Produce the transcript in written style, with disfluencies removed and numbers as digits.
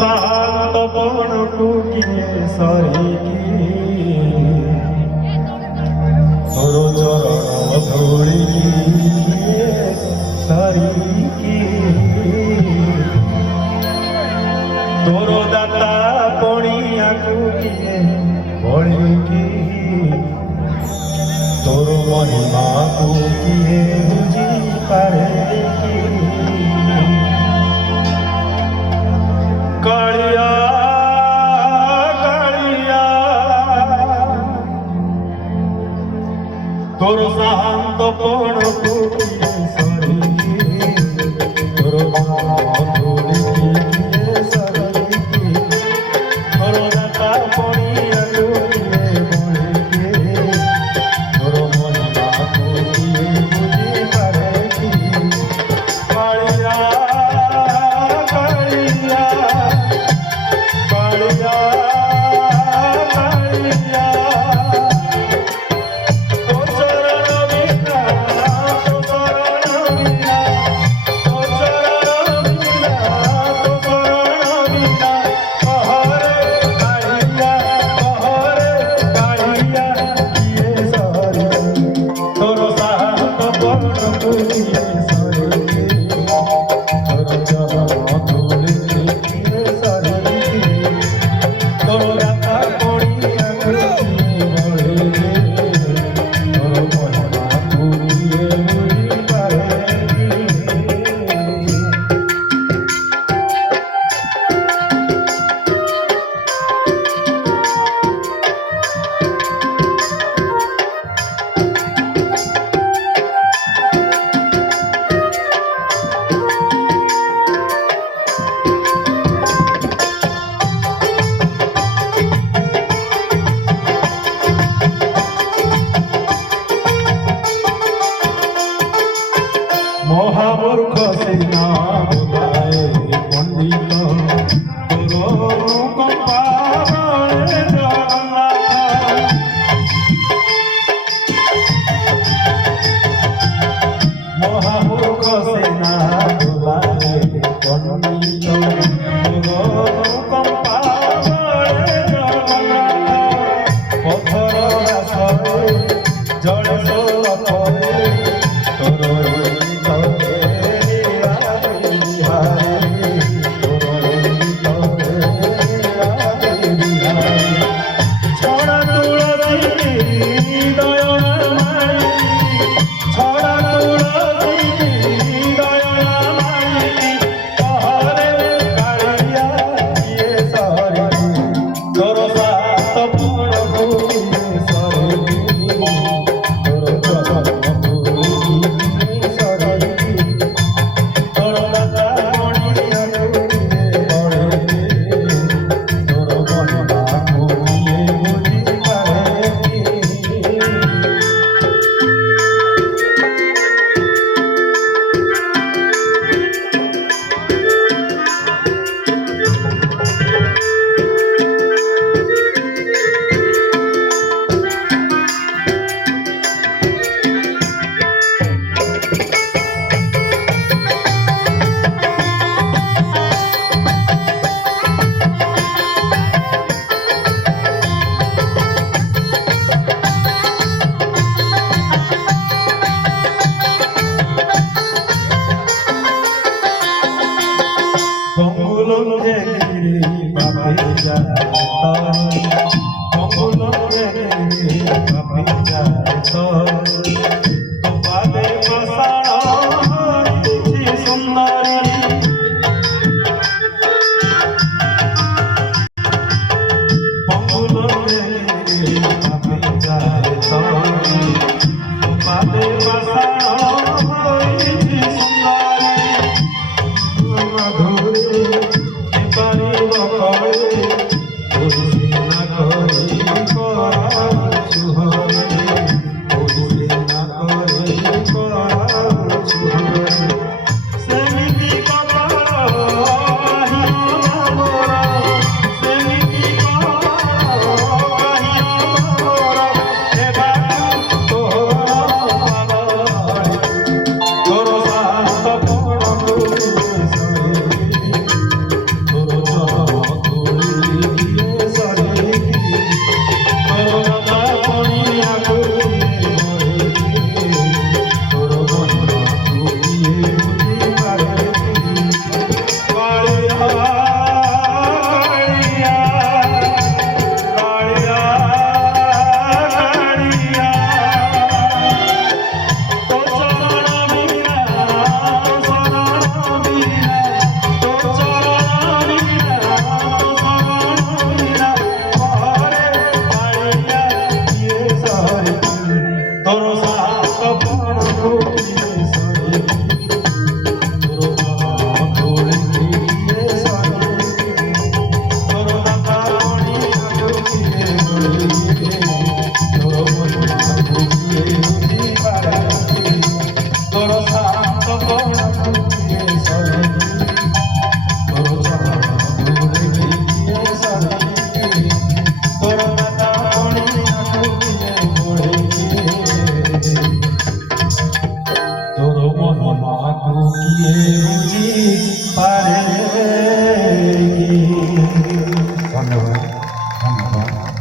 शांत पण कुकिए सरिकी तोर चरण धूलिकी सरिकी तोर दाता पणिया कुकिए बलिकी तोर महिमा कुकिए बुझी पारे की कालिया कालिया तोर शांत पण कुकिए सरिकी तोर धूलिकी सरिकी तोर दाता पणिया कुकिए बलिकी तोर महिमा कुकिए बुझी पारे की कालिया कालिया कालिया कालिया तो चरण बिना तो चरण बिना तो चरण बिना तो चरण बिना कहरे कालिया किए सरी तोर शांत पण कुकिए सरी तोर चरण धूलिकी सरिकी तोर दाता पणिया कुकिए बलिकी तोर महिमा कुकिए बुझी पारे की महामूर्ख सिना बुलाए पंडित तोर कंपा बळे जगन्नाथ महामूर्ख सिना बुलाए पंडित तोर कंपा बळे जगन्नाथ पथर रासरे जड़े सोर परे तोर Bangulon